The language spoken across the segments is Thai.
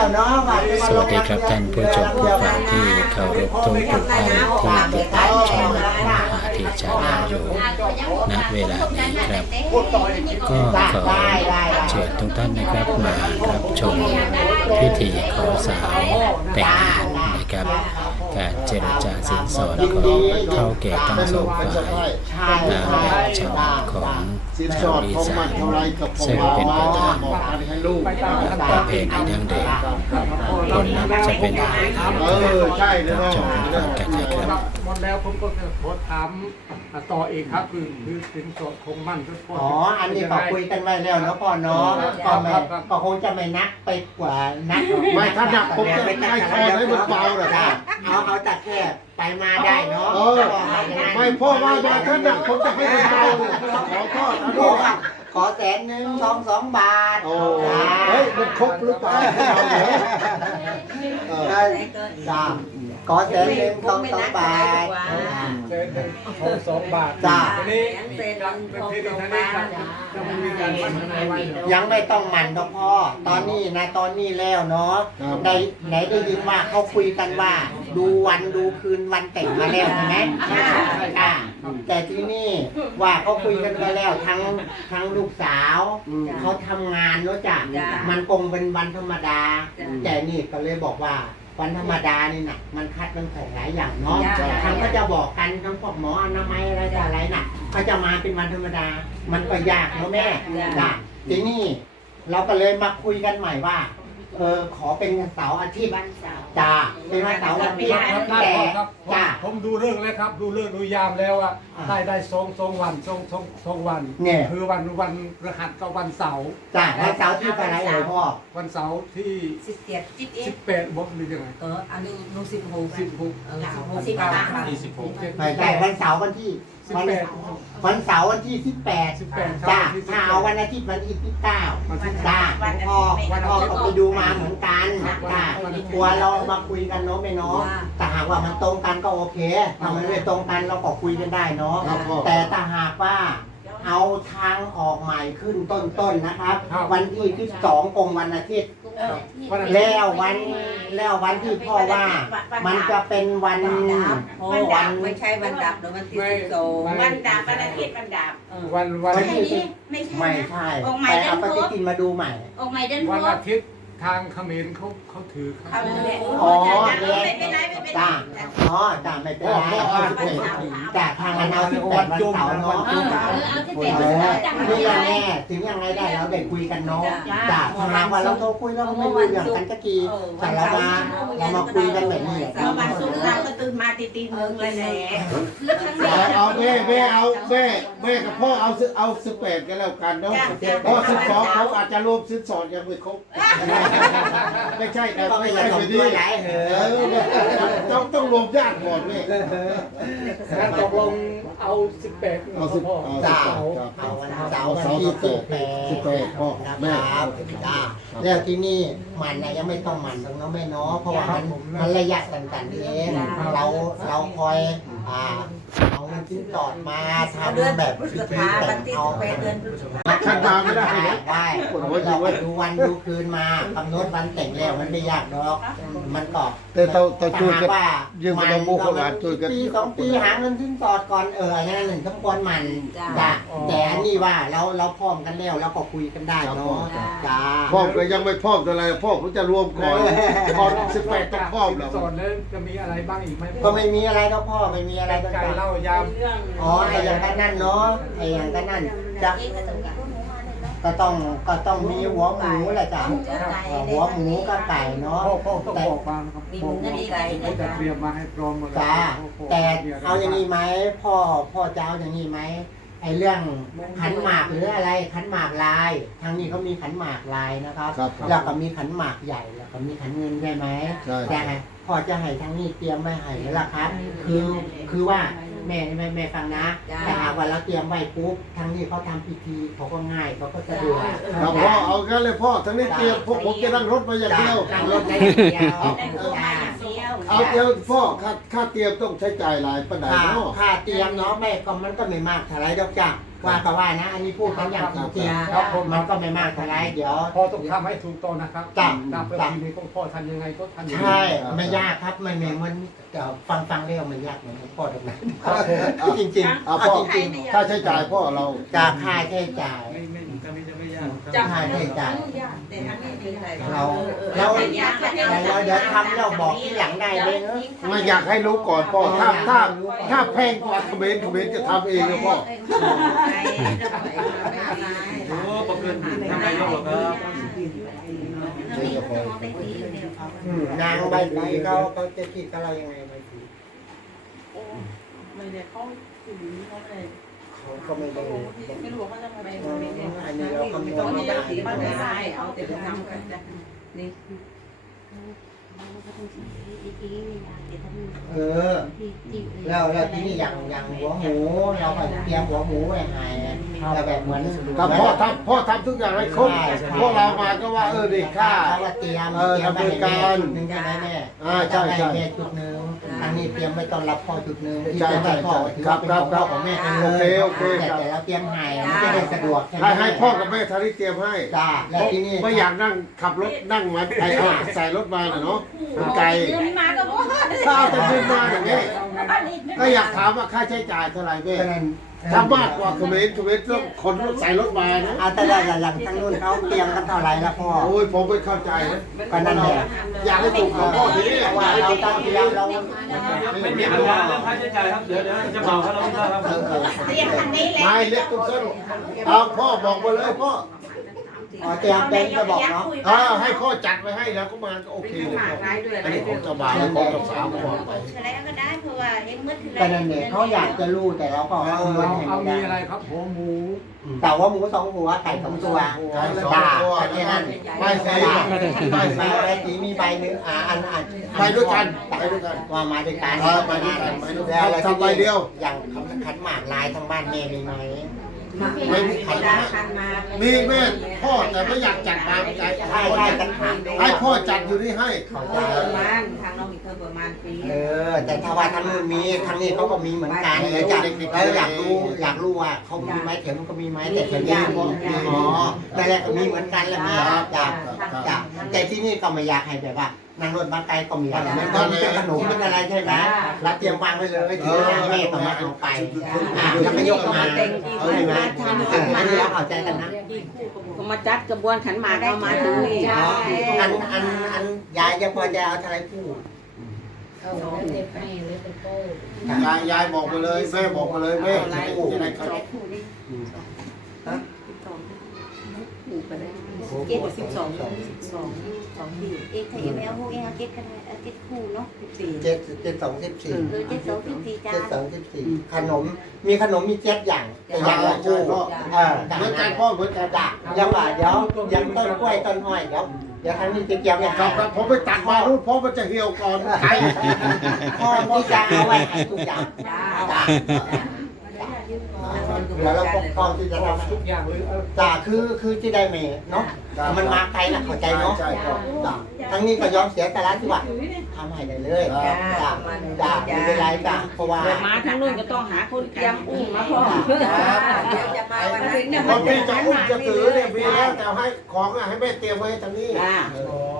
สวัสดีครับท่านผู้ชมผู้ฟังที่เคารพทุกทุกท่านที่ติดตามช่องมหาทีชาแนลอยู่ณเวลานี้ครับ ก็ขอเชิญทุกท่านนะครับมารับชมพิธีขอสาวแต่งงานนะครับ การเจรจาสินสอดของเท่าแก่ทั้งสองฝ่ายตามแบบฉบับของสินสชาอวดอีของสามันนเท่าไรกับผมซึ่งว่าเป็นประธานบอกกันให้ลูกประเพณีดั้งเดิมผลลัพธ์จะเป็นอย่างไรนั้นเออใช่เลยรับเนาะชมกันกันนะครับหม ดแล้วผมก็จะขอถามต่ออีกครับคือคือสินสอดคงมั่นทุกคนอ๋อ อันนี้ก็คุยกันไว้แล้วเนาะพ่อเนาะก็ไม่ก็คงจะไม่นักไปกว่านักไม่ถ้าหนักผมจะไม่คอให้มันเบาหรอกจ้ะเอาเอาแต่แค่ไปมาได้เนาะเออไม่พ่อว่ามาถ้าหนักผมจะให้มันเบาขอโทษนะลูลูกกอะขอแสนหนึ่งสองสองบาท โอ้เฮ้ยมันครบหรือเปล่าเอา เหรอเจ้าขอแสนหนึ่งสองสองบาทเจนเป็นทองสองบาทจ้ะ ทีนี้ยังเป็นที่ดินนี้จะจะไม่มีการมันอะไรยังไม่ต้องหมันดอกพ่อ ตอนนี้นะตอนนี้แล้วเนาะได้ไหนได้ยินว่าเขาคุยกันว่า ดูวันดูคืนวันแต่งมาแล้วใช่ไหมอ่าแต่ที่นี่ว่าเขาคุยกันมาแล้วทั้งทั้งลูกสาวอืม เขาทำงานเนาะจ้ะจ้ะมันคงเป็นวันธรรมดา จ้ะ แต่นี่ก็เลยบอกว่า วันธรรมดานี่น่ะ มันคัดมันใส่หลายอย่างเนาะจ้ะทางก็จะบอกกันทั้งพวกหมออนามัยอะไรต่ออะไรน่ะเขาจะมาเป็นวันธรรมดา มันก็ยากเนาะแม่จ้ะจ้ะทีนี้เราก็เลยมาคุยกันใหม่ว่า เออขอเป็นวันเสาร์อาทิตย์วันเสาร์จ้าเป็นวันเสาร์อาทิตย์ครับได้แต่ครับผมจ้า ผมดูเรื่องแล้วครับ ดูเรื่องดูยามแล้วอะอ่าได้ได้สองสองวันสองสองสองวันเนี่ย คือวันวันรหัสกับวันเสาร์จ้าวันเสาร์ที่อะไรเอ่ยพ่อวันเสาร์ที่สิบเจ็ดสิบเอ็ดสิบแปดบกหรือยังไงเอออันนี้ลูกสิบหกสิบหก เออสิบหกสิบสิบเก้าแปดสิบหก ไม่ใช่วันเสาร์วันที่สิบวันแปด วันเสาร์วันที่สิบแปดสิบแปดจ้าที่สิบถ้าแปเอาดวันอาทิตย์วันที่สิบเก้าวันที่จ้าพ่อพ่อก็ไปดูมาเหมือนกันจ้าวันอาทิตย์ กลัวเรามาคุยกันเนาะไม่เนาะแต่หากว่ามันตรงกันก็โอเคถ้ามันไม่ตรงกันเราก็คุยกันได้เนาะครับพ่อ แต่ถ้าหากว่า เอาทางออกใหม่ขึ้นต้นๆนะครับวันที่ที่สองกงวันอาทิตย์วันอาทิตย์ แล้ววันแล้ววันที่พ่อว่า มันจะเป็นวันโอ้วันไม่ใช่วันดับหรือวันที่สิบสองวันดาบวันอาทิตย์วันดาบเออวันวันไม่แค่นี้ไม่ใช่ไม่นะใช่ออกใหม่ไปเดิเอานปโพฏิสทินมาดูใหม่ออกใหม่เดินโพวันสอาทิตย์ ทางเขมรเขาเขาถือครับเอาเลยอ๋อไม่เป็นไรไม่เป็นไรจ้าอ๋อจ้าไม่เป็นไรพ่อพ่อจ้าทางมันเอาที่แปดวันเสาร์เนาะเออเอาที่เอเจ็ดอจังนี่เลยังยแน่ถึงยังไงได้เราได้คุยกันเนาะจ้าทางวันเราโทรคุยเราไม่รู้อย่างกันตะกี้แต่เรามาเรามาคุยกันแบบนี้เราวันศุกร์เราก็ตื่นมาตีตีมึงเลยแหละลึกทั้งนี้เอาเอาแม่แม่เอาแม่แม่กับพ่อเอาสิเอาสิบแปดกันแล้วกันเนาะเพราะสิบสองเขาอาจจะรวมสินสอดยังไม่ครบไม่ใช่นะก็ไม่ไม่อยากใช่ส่งแบบตันี้วหลายเหเออะอต้องต้องรวมญาติก่อนเว้ยงั้นตกลงเอาสิบแปดเอาสิบพ่อเอาจ้าสิบเอาวันเอาเสาร์เสาวันร์ที่สิสิบบแปแปดสิบแปดดพ่อนะแม่ครับจ้าแล้วที่นี่มันนะยังไม่ต้องมันตรงน้องแม่เนาะเพราะว่ามันมันระยะกันๆเองเราเราคอยอ่าเอาเงินที่ตอดมาเดือนทำแบบพฤพิษธีภาแต่วันงที่เอาสิบแปดเดือนพฤษภา ขันมาไม่ได้ได้เลยได้เราก็ดูวันดูคืนมากำหนดวันแต่งแล้วมันไม่ยากหรอก มันก็แต่เราเราช่วยกันว่ายืมกระดองมูกของหลานช่วยกันปีสองปีหาเงินทิ้นสอดก่อนเอออันนั้นหนึ่งต้องควรมันจ้ะแต่อันนี้ว่าเราเราพร้อมกันแล้วเราก็คุยกันได้เนาะจ้า พ่อก็ยังไม่พร้อมเท่าไหรพ่อผมจะรวมก่อนก่อนสิบแปดต้องพร้อมแล้วสอนแล้วจะมีอะไรบ้างอีกไหมก็ไม่มีอะไรแล้วพ่อไม่มีอะไรต้องไก่การเหล้ายามอ๋อไอ้อย่างกันนั่นเนาะไอ้อย่างกันนั่นจะ ก็ต้องก็ต้องมีหัวหมูแหละจ้ะหัวหมูก็ไก่เนาะพ่อพ่อต้องบอกมานะครับมีพ่อมุ้งนาฬิกาผมจะเตรียมมาให้พร้อมหมดแล้วจ้าแต่เอาอย่างนี้ไหมพ่อพ่อจะเอาอย่างนี้ไหมไอ้เรื่องขันหมากหรืออะไรขันหมากลายทางนี้เขามีขันหมากลายนะครับครับแล้วก็มีขันหมากใหญ่แล้วก็มีขันเงินใช่ไหมใช่ แต่พ่อจะให้ทางนี้เตรียมไว้ให้แล้วล่ะครับ คือคือว่า แม่แม่แม่ฟังนะแต่หากว่าเราเตรียมไว้ปุ๊บทางนี้เขาทำพิธีเขาก็ง่ายเขาก็สะดวกครับพ่อเอากันเลยพ่อทั้งนี้เตรียมพวกผมจะนั่งรถมาอย่างเดียวนั่งรถได้อย่างเดียวแต่งตัวมาเดียวเอาเดียวพ่อค่าค่าเตรียมต้องใช้จ่ายหลายปันไดค่าเนาะค่าเตรียมเนาะแม่ก็มันก็ไม่มากเท่าไรดอกจ้ะ ว่าก็ว่านะ อันนี้พูดกันอย่างจริงๆครับผมมันก็ไม่มากเท่าไรเดี๋ยว พ่อต้องทำให้ถูกต้องนะครับจ้ะตามประเพณีของพ่อทำยังไงก็ทำอย่างนั้นใช่ไม่ยากครับไม่เหมือนมันเดี๋ยวฟังฟังเรื่องมันยากเหมือนพ่อตรงนั้นจริงๆเอาเอาพ่อจริงค่าใช้จ่ายพ่อเราๆจากค่าใช้จ่าย จากค่าใช้จ่ายแต่ทางนี้เป็นอะไรเราเราเราเดี๋ยวทำเราบอกที่หลังได้เลยเนอะ ไม่อยากให้รู้ก่อนพ่อถ้าถ้าถ้าแพงกว่าเขมรเขมรจะทำเองนะพ่อโอ้ประเกินทำไมยกหรอกครับอืมนางใบสีเขาเขาจะคิดกับเรายังไงใบสีไม่ได้เขาถึงเขาเลยเก็ไม่ได้ไม่รู้ว่าเขาจะมาไม่ไม่ไม่ได้อันนี้เราคำนวต้อณงไม่มีได้สีมันไม่ได้เอาแต่ทำกันนี่เออแล้วแล้วที่นี่อย่างอย่างหัวหมูเราก็เตรียมหัวหมูไว้ให้แล้วแบบเหมือนครับพ่อทำพ่อทำทุกอย่างให้ครบพวกเรามาก็ว่าเออเด็กค่าเขาก็เตรียมเออเตรียมไว้ให้ดำเนินการจุดหนึ่งใช่ไหมแม่อ่าใช่ใช่แม่จุดหนึ่งอันนี้เตรียมไว้ต้อนรับพ่อจุดหนึ่งที่ใช่เตรียมไว้พ่อถือว่าเป็นครัขบองครัพ่อบของแม่กันเลโอเคยโอเคแต่ครับ แต่เราเตรียมให้มันจะได้สะดวกใช่ไหมให้ให้พ่อกับแม่ทาริเตรียมให้จ้าแล้วที่นี่ไม่อยากนั่งขับรถนั่งมาไอ้อะใส่รถมาน่ะเนาะมันไกลเงินมาก็บอกถ้าเอาแต่เงินมาอย่างนี้ก็อยากถามว่าค่าใช้จ่ายเท่าไหร่แม่ก็นั่นถ้ามากกว่าเขมรเขมรต้องคนใส่รถมานะเอาแต่ละอย่างทางนู้นเขาเตรียมกันเท่าไหร่ละพ่อโอ้ยผมไม่เข้าใจนะก็นั่นแหละอยากให้ถูกของพ่อทีนี้เพราะว่าเราต้องเตรียมเราไม่มีปัญหาเรื่องค่าใช้จ่ายครับเดี๋ยวเดี๋ยวจะเมาครับเราไม่ได้ครับเรียกคันนี้แหละไม่เล็กตุ้มส้นเอาพ่อบอกมาเลยพ่อ อ๋อเตรียมเป็นก็บอกเนาะเออให้พ่อจัดไว้ให้แล้วก็มาก็โอเคเลยพ่ออันนี้ของเจ้าบ่าวและของเจ้าสาวก็บอกไป อะไรก็ได้เพราะว่าเองมืดก็นั่นแหละเขาอยากจะรู้แต่เราก็เอาเงินให้เอาไม่มีอะไรได้ครับหัวหมู แต่ว่าหมูสองหัวไก่สองตัวไก่สองจ้าตัว แค่นั้นไม่สีไม่ใบใบสีมีใบหนึ่งอ่าอันอันไปด้วยกันไปด้วยกันว่ามาด้วยกันเออไปด้วยกันไปด้วยกันแล้วทำใบเดียว อย่างขันหมากลายทางบ้านแม่มีไหม ไม่มีใครได้คันมามีแม่พ่อแต่ไม่อยากจัดตามใจใช่ใช่กันถามให้พ่อจัดอยู่นี่ให้เขาเอจะอประมาณทางเรามีเคยประมาณปีเออ แต่ถ้าว่าทางนู้นมีทางนี้เขาก็มีเหมือนกันเลยจ้ะแล้วอยากรู้อยากรู้ว่าเขามีไหมแถวนู้นก็มีไหมแต่แถวนี้ก็มีอ๋อแต่แรกก็มีเหมือนกันแหละแม่จ้ะจ้ะแต่ ที่นี่ก็ไม่อยากให้แบบว่านั่งรถมาไกลก็มีอะไรเหมือนกันเป็นขนมเป็นอะไรใช่ไหมแล้วเตรียมวางไว้เลยถึงเวลาแม่ก็มาเอาไปอะแล้วก็ยกมาเอาใช่ไหมเอออันนี้เราเข้าใจกันนะก็มาจัดกระบวนขันหมากเอามาถึงนี่อ๋ออันอันอันยายจะพอจะเอาอะไรพูดยายยายบอกมาเลยแม่บอกมาเลยแม่จะได้จะได้เข้าใจ เจ็ดสิบสองสิบสองสองที่เองเองไม่เอาพวกเองเอาเก็ตกันเอาเก็ตคู่เนาะสี่เจ็ดเจ็ดสองสิบสี่เออเจ็ดสองสิบสี่จาเจ็ดนสองสิบสี่ขนม มีขนมมีเจ็ดอย่างแต่อย่างละคู่เออเหมือนกันพ่อเหมือนกันจ้ะยังว่าเดี๋ยวยังต้นกล้วยต้นอ้อยเดี๋ยวเดี๋ยวทางนี้จะเกี่ยวยังครับครับผมไปตัดมารูปพ่อมันจะเหี่ยวก่อนไทยพ่อที่จะเอาไว้ให้ทุกอย่างจ้าจ้ะแล้วเราก็พร้อมที่จะทำ ทุกอย่างเลยเออจ้ะคือคือที่ได้เมเนาะ มันมาไกลนะเข้าใจเนาะใช่ครับจ้ะทั้งนี้ก็ยอมเสียแต่ละที่ว่าทำให้ได้เลยจ้ะจ้ะไม่เป็นไรจ้ะเพราะว่ามาทั้งนู้นก็ต้องหาคนเตรียมอุ้มมาพ่อจะมาวันนั้นเนี่ยคนที่จะอุ้มจะถือเนี่ยมีแล้วแต่ให้ของอะให้แม่เตรียมไว้ทางนี้จ้า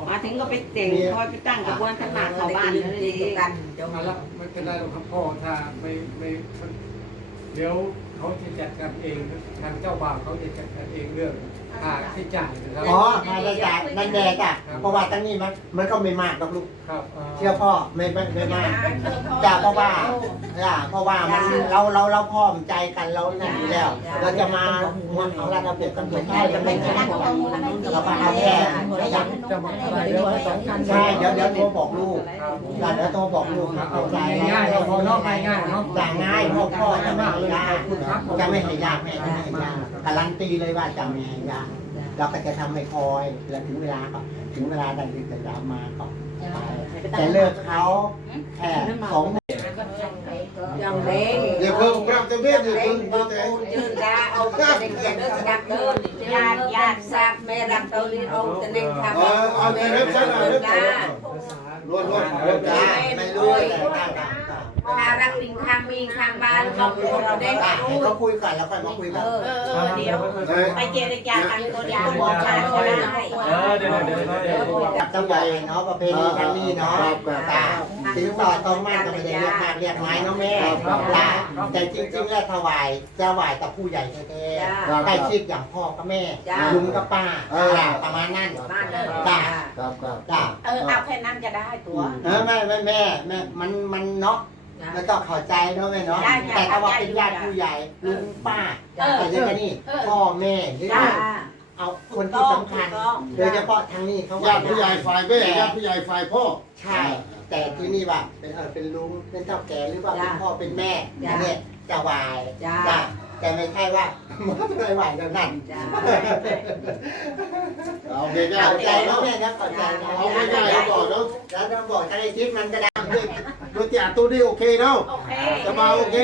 มาถึงก็ไปเต่งคอยไปตั้งกระบวนขันหมากเข้าบ้านเลยกันเจ้ามามาละไม่เป็นไรหรอกครับพ่อถ้าไม่ไม่มันเดี๋ยวเขาจะจัดการเอง ทางเจ้าบ่าวเขาจะจัดการเองเรื่องค่าใช้จ่ายนะครับ อ๋อมาได้จ้ะนั่นแน่จ้ะเพราะว่าทั้งนี้มันมันก็ไม่มากหรอกลูก ครับอ่าเชื่อพ่อไม่ไม่ไม่มากจ้ะเพราะว่าจ้ะเพราะว่ามันเราเราเราพร้อมใจกันเรานั่นอยู่แล้ว เราจะมามันเอาละเราเปรียบกันเหมือนใช่จะไม่ใช่เรามาเอาแค่จ้ะจะมาอะไรเดี๋ยวสองพันใช่เดี๋ยวเดี๋ยวโทรบอกลูกครับจ้ะเดี๋ยวโทรบอกลูกเอาใจง่ายๆเราพอเนาะง่ายๆเนาะจ้ะง่ายพ่อพ่อจะไม่ให้ยากจะไม่ให้ยากแม่จะไม่ให้ยากการันตีเลยว่าจะไม่ให้ยากเราก็จะทำให้คอยแล้วถึงเวลาก็ถึงเวลาดันดึกจะรับมาก็ไปแต่เลิกเขาแค่สองอย่างเด้งเดี๋ยวเพิ่มกล้ามเต็มเพียรอยู่เด้เพิ่งงบดูอกแต่กูยืนดาเอาแต่เด็กเดินสกัดเดินญาติญาติทราบแม่รักเตาลีเอาแต่เด็กทำเออเอาในเว็บไซต์เอาเว็บไซต์รวดรวดรวดจ้าจ้าไม่รู้แต่จ้าจ้า ทารักลิงทางมีทางบ้านครอบครัวเราได้อะรู้ให้เขาคุยก่อนแล้วค่อยมาคุยกันเออเออเออเดี๋ยวเอ้ยไปเจรจากันก็ได้บอกชาติก็ได้เออเดี๋ยวเดี๋ยวเดี๋ยวเดี๋ยวจังหวะเนาะประเพณีกันนี่เนาะครับครับจ้าสินสอดตรงมั่นก็ไม่ได้เรียกมากเรียกน้อยเนาะแม่จ้าแต่จริงๆแล้วถวายจะไหวกับผู้ใหญ่แท้ๆใกล้ชิดอย่างพ่อกับแม่ลุงกับป้าจ้าประมาณนั้นบ้านเลยจ้าครับครับจ้าเออเอาแค่นั้นจะได้ตัวเออไม่ไม่แม่แม่มันมันเนาะ แล้วก็เข้าใจเนาะแม่เนาะ แต่ถ้าว่าเป็นญาติผู้ใหญ่ลุงป้าแต่ยังไงนี่พ่อแม่หรือจ้าเอาคนที่สำคัญ โดยเฉพาะทางนี้เขาญาติผู้ใหญ่ฝ่ายแม่ญาติผู้ใหญ่ฝ่ายพ่อ ใช่ แต่ที่นี่ว่าเป็นเออเป็นลุงเป็นเท่าแก่หรือว่าเป็นพ่อเป็นแม่อันเนี้ยจะวายจ้าจ้ะแต่ไม่ใช่ว่าไม่ไหวแล้วนั่นจ้าเอาง่ายเข้าๆใจเนาะแม่นะเข้าใจนะเอาง่ายๆแล้วก่อนเนาะแล้วเราบอกทางไอทิศมันก็ได้ โดยที่อาตู้นี่โอเคเนาะโอเคจะมาโอเค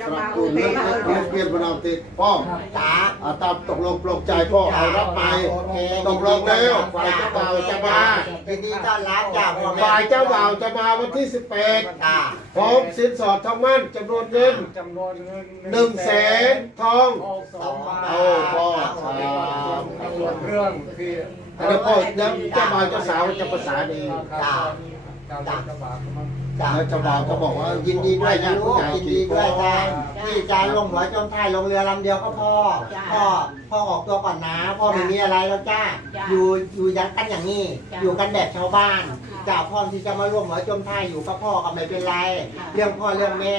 สำหรับคุณเรื่องเรื่องเปลี่ยนบนเอาติดพ่อจ้าเอาตามตกลงปลงใจพ่อเอารับไปโอเคตกลงแล้วฝ่ายเจ้าบ่าวจะมายินดีต้อนรับจ้าพ่อแม่ฝ่ายเจ้าบ่าวจะมาวันที่ 18จ้าพร้อมสินสอดทองมั่นจำนวนเงินจำนวนเงินหนึ่งแสนทองทองสองบาทโอ้พ่อครับส่วนเรื่องที่อันนี้พ่อยังเจ้าบ่าวเจ้าสาวจะประสานเอง จ้าการเล่นกระบาดมันจ้าแล้วเจ้าบ่าวก็บอกว่ายินดีด้วยญานะติลูผู้กใหญ่ยินกี่ดีคด้วยนจ้าพี่จานลงหัวจมท้ายลงเรือลำเดียวก็พอพ่อพ่อออกตัวก่อนนะพ่อไม่มีอะไรแล้วจ้าอยู่อยู่ยันกันอย่างนี้อยู่กันแบบชาวบ้านจ้าพ่อที่จะมาร่วมหัวจมท้ายอยู่กับพ่อก็ไม่เป็นไรเรื่องพ่อเรื่องแม่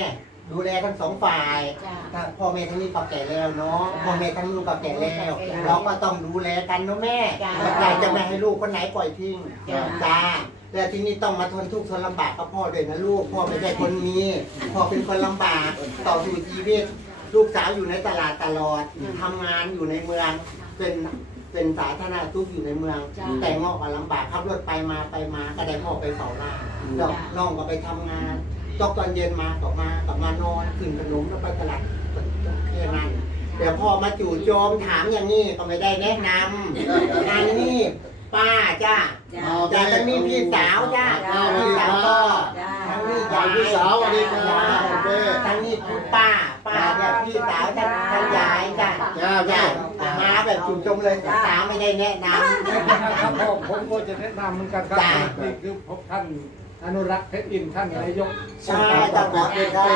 ดูแลทั้งสองฝ่ายถ้าพ่อแม่ทั้งนี้ก็แก่แล้วเนาะพ่อแม่ทั้งลูกก็แก่แล้วเราก็ต้องดูแลกันเนาะแม่เราจะไม่ให้ลูกคนไหนปล่อยทิ้งจ้าแล้วทีนี้ต้องมาทนทุกข์ทนลำบากกับพ่อด้วยนะลูก พ่อไม่ใช่คนมีพ่อเป็นคนลำบากต่อสู้ชีวิต ลูกสาวอยู่ในตลาดตลอดทำงานอยู่ในเมือง เป็นเป็นสาธารณสุขอยู่ในเมืองแต่งอกก็ลำบากขับรถไปมาไปมาก็ได้พ่อไปเฝ้าร้านแล้วน้องก็ไปทำงาน ตกตอนเย็นมาก็มากลับมานอนขึ้นขนมแล้วไปตลาดแค่นั้นเดี๋ยวพอมาจู่โจมถามอย่างนี้ก็ไม่ได้แนะนำอันนี้ป้าจ้าจ้าจ้าจะมีพี่สาวจ้าจ้าพี่สาวก็ทั้งนี้ฝ่ายพี่สาวสวัสดีครับโอเคทั้งนี้คือป้า ป้าเนี่ยพี่สาวทั้งทั้งยายจ้าจ้าจ้าจ้ามาแบบจู่โจมเลยสาวไม่ได้แนะนำครับผมผมก็จะแนะนำเหมือนกันครับนี่คือพบท่าน อนุรักษ์เพชรอินทร์ท่านนายกใช่จ้าขอบคุณครับ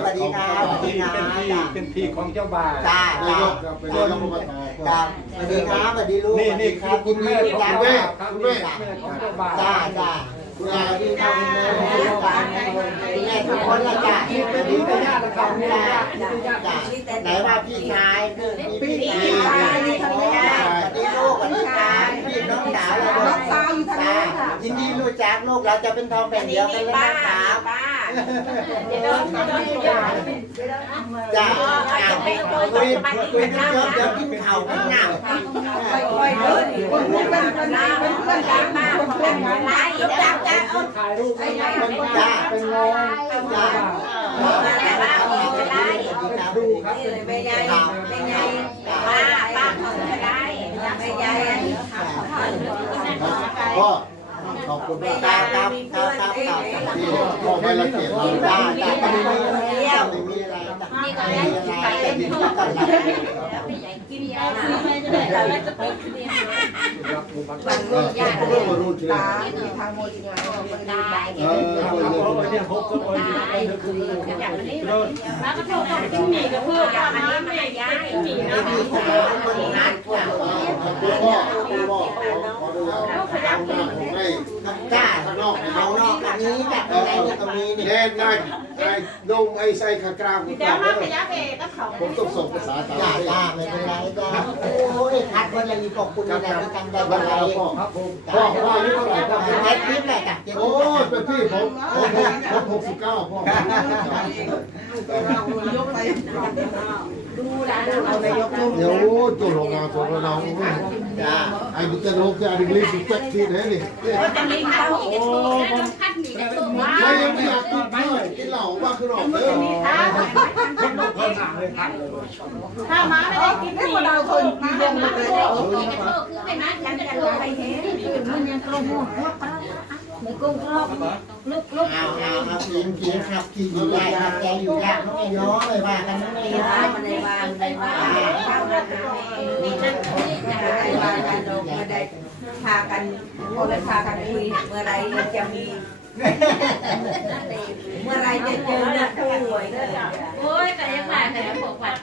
สวัสดีครับสวัสดีที่ครับเป็นที่เป็นที่ของเจ้าบ่าวจ้า นาจ้ายกครับเป็นนายกอบตจ้าสวัสดีครับสวัสดีลูกนี่นี่คคืรัอบคุณแม่ยินของดีคุณจ้าแม่ครับนี่แม่ของเจ้าบ่าวจ้าจ้าคุณยายที่ทำแม่คุณแม่ทุกคนละจ้าสวัสดีเป็นญาติกันจ้าจ้าไหนว่าพี่ชายพี่ชายสวัสดี ลูกสวัสดีครับพี่น้องสาวเราน้องสาวอยู่ทางนี้ค่ะยินดีรู้จักลูกเราจะเป็นทองแผ่นเดียวกันเลยป้านะครับป้าเดี๋ยวเดินเดินเดินจ้าคุยคุยกันเยอะเดี๋ยวกินข้าวกินน้ำค่อยๆเดินคนเป็นคนน้าเป็นเพื่อนกันมาเป็นอะไรจ้าจ้าเออถ่ายรูปให้จ้าเป็นงงจ้าดูครับนี่เลยแม่ยายแม่ยายป้าป้าเขาจะได้ แม่ยายพ่อขอบคุณแม่มากยายมีเพื่อนที่ที่พ่อไม่ละเกียดเราจ้าจ้าไม่มีอะไรไม่มีอะไรไม่มีอะไรแต่ดีก็ต้องรักวันนี้ญาติเรื่องมา รู้ทีหลังทางโมจิงานเปิดได้เออคนเลยโอ้ยเนี่ยหกคนโอ้ยเนี่ยคืออย่างนี้โน่แล้วก็ต้องต้องกินหมี่กับเพื่อนอันนี้แม่ย้ายหมี่นะที่นี่นจ้าพ่อพ่อขอดูแล้วผมให้จ้างนอกข้างนอกอันนี้จากตรงไหนตรงนี้นี่แน่นไอ้ดงไอ้ใส่ขากรามเดี๋ยวมาขยับเองก็เขาต้องส่งภาษาต่างประเทศไม่เป็นไรจ้าโอ้ยคัดคนละมีขอบคุณนะที่ทำได้พ่อะไรอครับผมพ่อพ่ออายุเท่าไหร่พ่อเจ็ดคลิปเลยจ้ะเจ็ดคโอ้ลิปยเป็นพี่ผมผมผมหกสิบเก้าพ่อดูแลเรานายกเดี๋ยวตัวลงมาตัวเราจ้าไอ้บุตรโลกจะดิ้งลิ้นสุดเป็ดทีนี่นี่จะมีข้าวอีกตัวแล้วคัดหมี่กับตัวมาไม่ยังไม่อยากกินข้าวกินเหล้าว่าคือหลอกเด้อคนดูคนหนาเลยครับถ้ามาไม่ได้กินหมี่เราคนกินเรื่องเลยกินกับเพื่อคือให้นัดกันจะโทรไปเห็นมันยังกระโดดหัวปลาไม่กุ้งครอบ ลุกลุกเอาเอาเอาพิงพิงครับที่อยู่ได้ครับแกอยู่ยากน้องไม่ย้อเลยว่ากันน้องไม่ในย้อบ้านในบ้านในบ้านเข้ามานี่นั่นนี่ในบ้ากันลงมาได้พากันคนละพากันคุยเมื่อไรจะมีเมื่อไรจะเจอหน้าคู่โอ้ยแต่ยังมาแต่พวกวัด